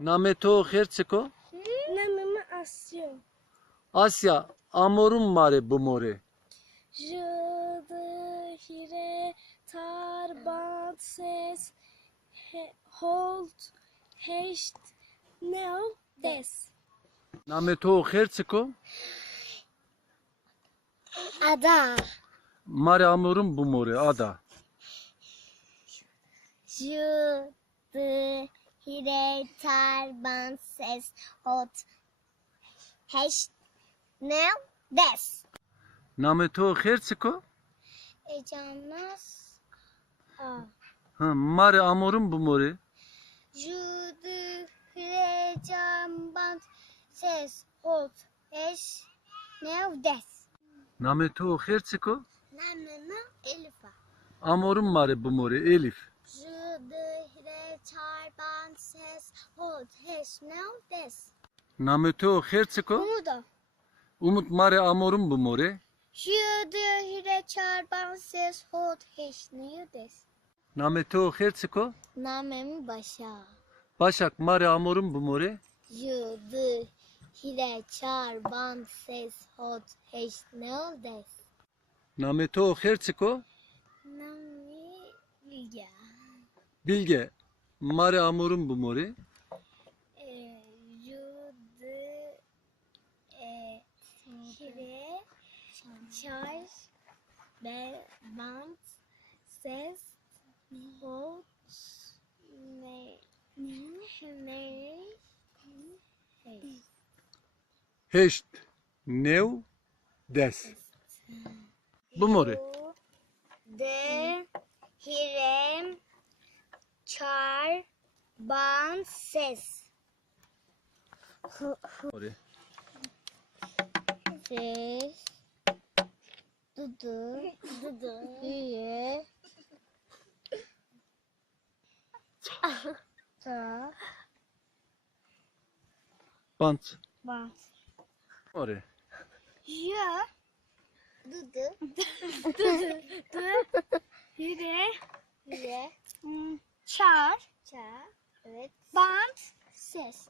Nameto Herceko. Namımı Asya. Asya. Amorum mare bumore. Jıdı, hire, tar, bant, ses, hold, heşt, neo, des. Nameto Herceko. Ada. Mare amorum bumore. Ada. Jıdı, hire, tar, bant, ses, hold, heşt, neo, des. Nameto Herceko. Ecanas. Mare amorum bumore. Jüdü, hrecam, bant, ses, hold, eş, nevdes. Nameto Herceko. Namını Elif'a. Amorum mare bumore. Elif. Jüdü, hrecam, bant, ses, hold, eş, nevdes. Nameto Herceko. Umuda. Umut mare amorum bumore. Jüdü, hrecam, bant, ses, hold, eş, nevdes. Nameto Herceko. Namemi Başa. Başak mare amorum bumore. Jüdü, hrecam, bant, ses, hold, eş, nevdes. Nameto Herceko. Nami Bilge. Bilge. Mare amorum bumore. Jude Hire Çar Bant Ses Bot Ne Heşt. Nev. Des. Bumore. De Hirem Çar Bant Ses Bumore. Ses Dudu Hüye Ta Bant. Bant Bumore. Ya Dudu Hüre Çar Evet Bant Ses